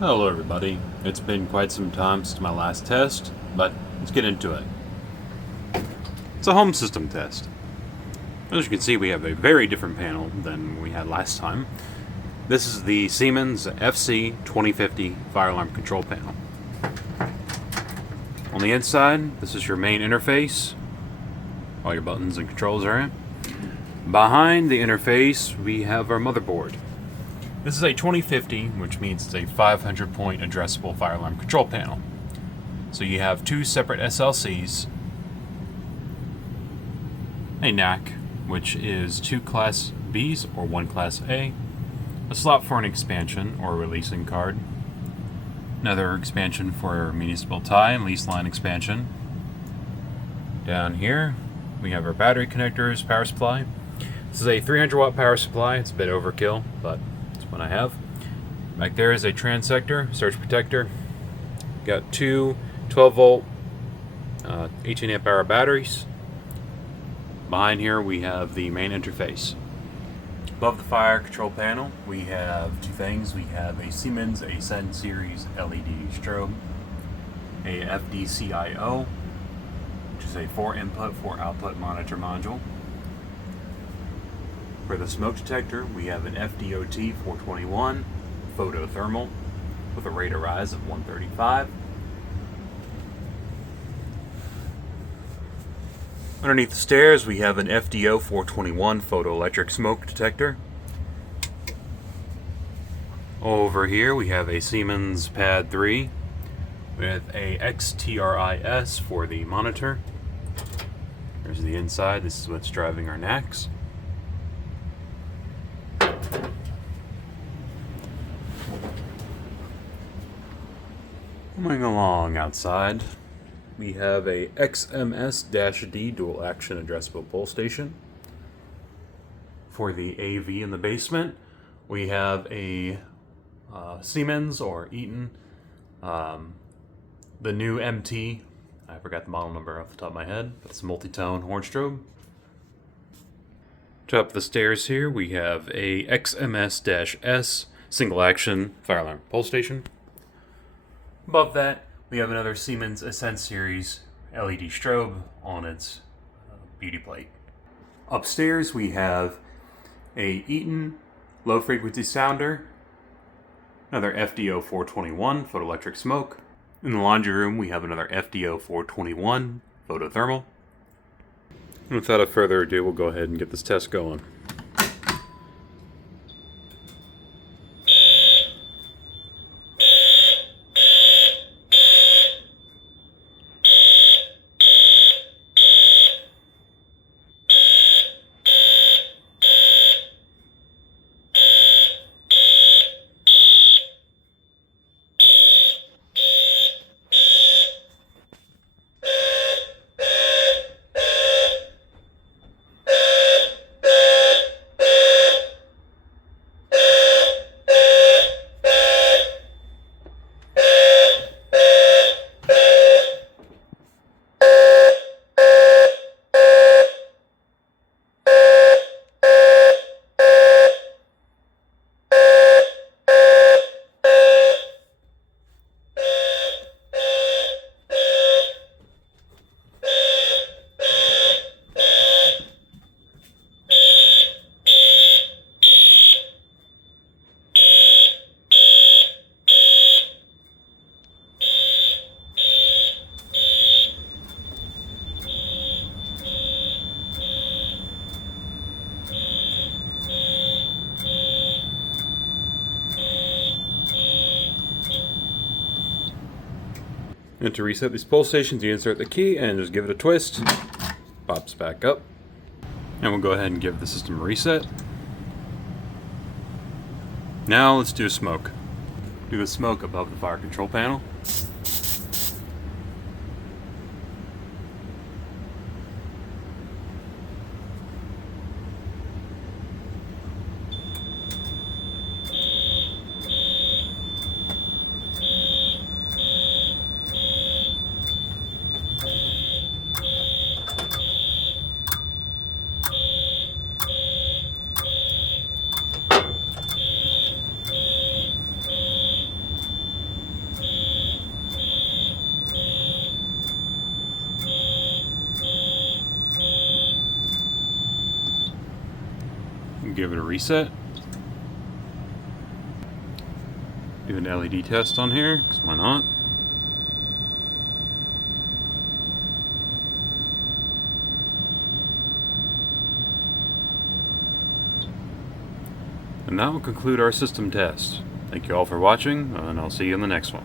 Hello everybody. It's been quite some time since my last test, but let's get into it. It's a home system test. As you can see, we have a very different panel than we had last time. This is the Siemens FC2050 fire alarm control panel. On the inside, this is your main interface. All your buttons and controls are in. Behind the interface, we have our motherboard. This is a 2050, which means it's a 500-point addressable fire alarm control panel. So you have two separate SLCs, a NAC, which is two Class Bs or one Class A, a slot for an expansion or releasing card, another expansion for municipal tie and lease line expansion. Down here, we have our battery connectors, power supply. This is a 300-watt power supply. It's a bit overkill, but what I have. Back there is a transector, surge protector. Got two 12-volt, 18 amp hour batteries. Behind here we have the main interface. Above the fire control panel we have two things. We have a Siemens Ascend series LED strobe, a FDCIO, which is a 4-input, 4-output monitor module. For the smoke detector, we have an FDOT 421 photothermal with a rate of rise of 135. Underneath the stairs, we have an FDO 421 photoelectric smoke detector. Over here, we have a Siemens Pad 3 with a XTRIS for the monitor. There's the inside. This is what's driving our NACs. Moving along outside, we have a XMS-D dual action addressable pull station. For the AV in the basement, we have a Siemens or Eaton, the new MT. I forgot the model number off the top of my head, but it's a multi-tone horn strobe. Top of the stairs here, we have a XMS-S single action fire alarm pull station. Above that, we have another Siemens Ascend series LED strobe on its beauty plate. Upstairs, we have a Eaton low-frequency sounder, another FDO 421 photoelectric smoke. In the laundry room, we have another FDO 421 photothermal. And without further ado, we'll go ahead and get this test going. And to reset these pull stations, you insert the key and just give it a twist. Pops back up. And we'll go ahead and give the system a reset. Now let's do a smoke. Do the smoke above the fire control panel. give it a reset. Do an LED test on here, because why not? And that will conclude our system test. Thank you all for watching, and I'll see you in the next one.